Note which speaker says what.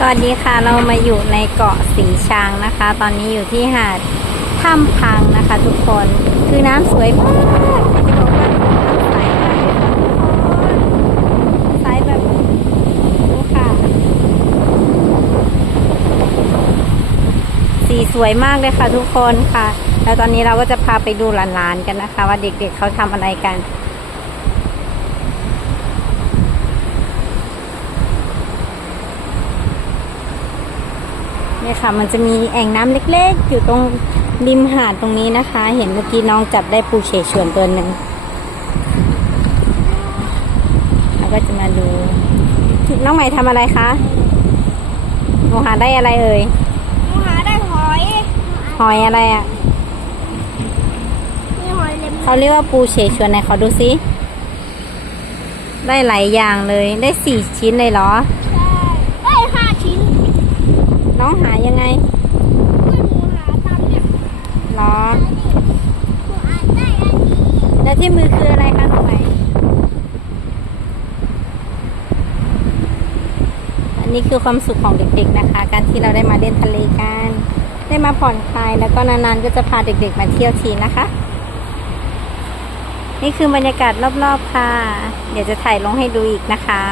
Speaker 1: สวัสดีค่ะเรามาอยู่ในเกาะสีชังนะคะ ตอนนี้อยู่ที่หาดถ้ำพังนะคะ ทุกคนคือน้ำสวยมากจะบอกว่าน้ำใสมากเลยทุกคนใสแบบดูค่ะสีสวยมากเลยค่ะทุกคนค่ะ แล้วตอนนี้เราก็จะพาไปดูหลานๆกันนะคะ ว่าเด็กๆเขาทำอะไรกัน เนี่ยค่ะ มันจะมีแอ่งน้ำเล็กๆ อยู่ตรงริมหาดตรงนี้นะคะ เห็นเมื่อกี้น้องจับได้ปูเฉฉวนตัวหนึ่งแล้วก็จะมาดู น้องใหม่ทำอะไรคะหนูหาได้อะไรเอ่ย
Speaker 2: หนูหาได้หอย
Speaker 1: หอยอะไรอะ่ะ
Speaker 2: มีหอยเล็ม
Speaker 1: เขาเรียกว่าปูเฉฉวนไหนขอดูซิได้หลายอย่างเลยได้สี่ชิ้นเลยเหรอ
Speaker 2: ใช่ได้ห้าชิ้น
Speaker 1: น้องหายังไง
Speaker 2: เพื่อนหนูหาตามเนี่ย
Speaker 1: เหรอ
Speaker 2: หนูอ่านได้อันนี้
Speaker 1: แล้วที่มือคืออะไรคะน้องใหมอันนี้คือความสุขของเด็กๆนะคะ การที่เราได้มาเล่นทะเลกัน ได้มาผ่อนคลายแล้วก็นานๆก็จะพาเด็กๆมาเที่ยวทีนะคะ นี่คือบรรยากาศรอบๆค่ะ เดี๋ยวจะถ่ายลงให้ดูอีกนะคะ